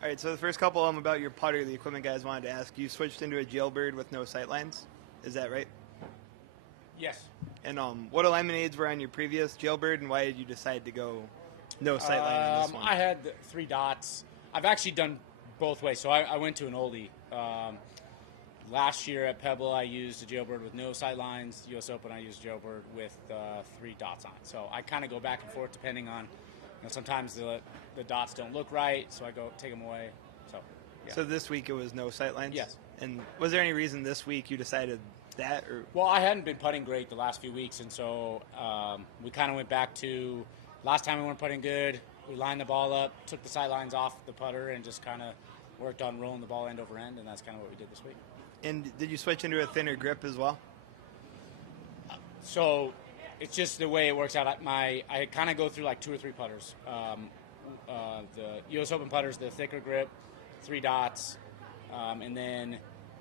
All right, so the first couple of them about your putter, the equipment guys wanted to ask. You switched into a jailbird with no sightlines. Is that right? Yes. And what alignment aids were on your previous jailbird, and why did you decide to go no sightline on this one? I had 3 dots. I've actually done both ways. So I went to an oldie. Last year at Pebble, I used a jailbird with no sight lines. U.S. Open, I used a jailbird with 3 dots on it. So I kind of go back and forth depending on, sometimes the dots don't look right, so I go take them away. So, yeah. So this week it was no sight lines? Yes. And was there any reason this week you decided that? Or? Well, I hadn't been putting great the last few weeks, and so we kind of went back to last time we weren't putting good. We lined the ball up, took the sight lines off the putter, and just kind of worked on rolling the ball end over end, and that's kind of what we did this week. And did you switch into a thinner grip as well? So it's just the way it works out. I kind of go through like 2 or 3 putters. The U.S. Open putters, the thicker grip, 3 dots, and then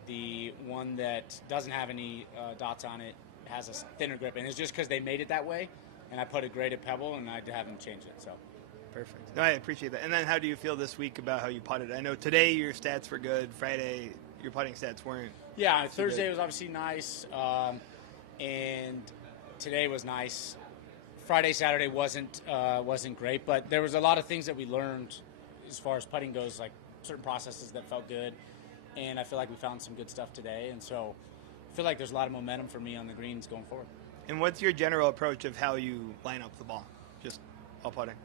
the one that doesn't have any dots on it has a thinner grip. And it's just because they made it that way, and I put a grade at Pebble, and I haven't changed it. So perfect. No, I appreciate that. And then how do you feel this week about how you putted? I know today your stats were good. Friday your putting stats weren't. Yeah, Thursday was obviously nice, and today was nice. Friday, Saturday wasn't great, but there was a lot of things that we learned as far as putting goes, like certain processes that felt good, and I feel like we found some good stuff today, and so I feel like there's a lot of momentum for me on the greens going forward. And what's your general approach of how you line up the ball, just while putting?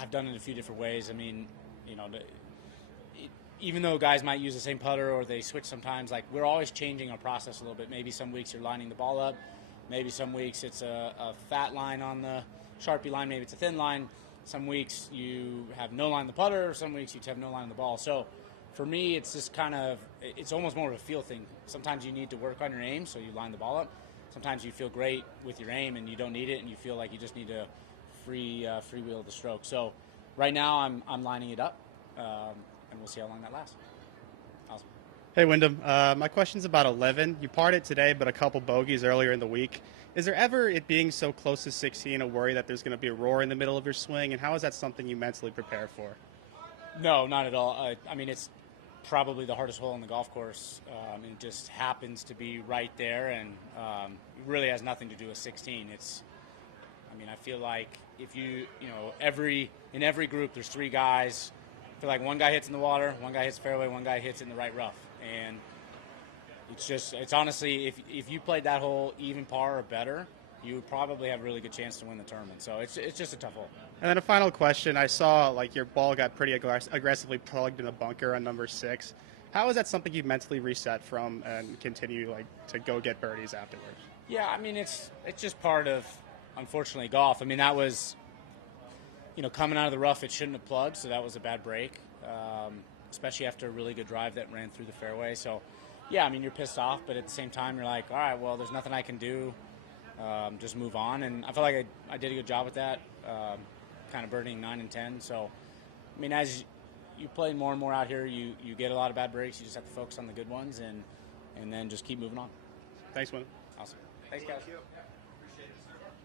I've done it a few different ways. I mean, even though guys might use the same putter or they switch sometimes, like we're always changing our process a little bit. Maybe some weeks you're lining the ball up. Maybe some weeks it's a fat line on the Sharpie line. Maybe it's a thin line. Some weeks you have no line on the putter. Some weeks you have no line on the ball. So for me, it's just it's almost more of a feel thing. Sometimes you need to work on your aim, so you line the ball up. Sometimes you feel great with your aim and you don't need it, and you feel like you just need to freewheel the stroke. So right now I'm lining it up. And we'll see how long that lasts. Awesome. Hey, Wyndham. My question's about 11. You parred today, but a couple bogeys earlier in the week. Is there ever, it being so close to 16, a worry that there's going to be a roar in the middle of your swing? And how is that something you mentally prepare for? No, not at all. I mean, it's probably the hardest hole on the golf course. It just happens to be right there, and it really has nothing to do with 16. I feel like if in every group there's 3 guys. I feel like one guy hits in the water, one guy hits fairway, one guy hits in the right rough. And it's honestly, if you played that hole even par or better, you would probably have a really good chance to win the tournament. So it's just a tough hole. And then a final question. I saw like your ball got pretty aggressively plugged in the bunker on number 6. How is that something you mentally reset from and continue to go get birdies afterwards? Yeah, I mean, it's just part of, unfortunately, golf. I mean, that was, coming out of the rough, it shouldn't have plugged, so that was a bad break, especially after a really good drive that ran through the fairway. So, yeah, I mean, you're pissed off, but at the same time, you're like, all right, well, there's nothing I can do. Just move on. And I feel like I did a good job with that, kind of birdieing 9 and 10. So, I mean, as you play more and more out here, you get a lot of bad breaks. You just have to focus on the good ones and then just keep moving on. Thanks, Wyndham. Awesome. Thanks, guys. Thank you.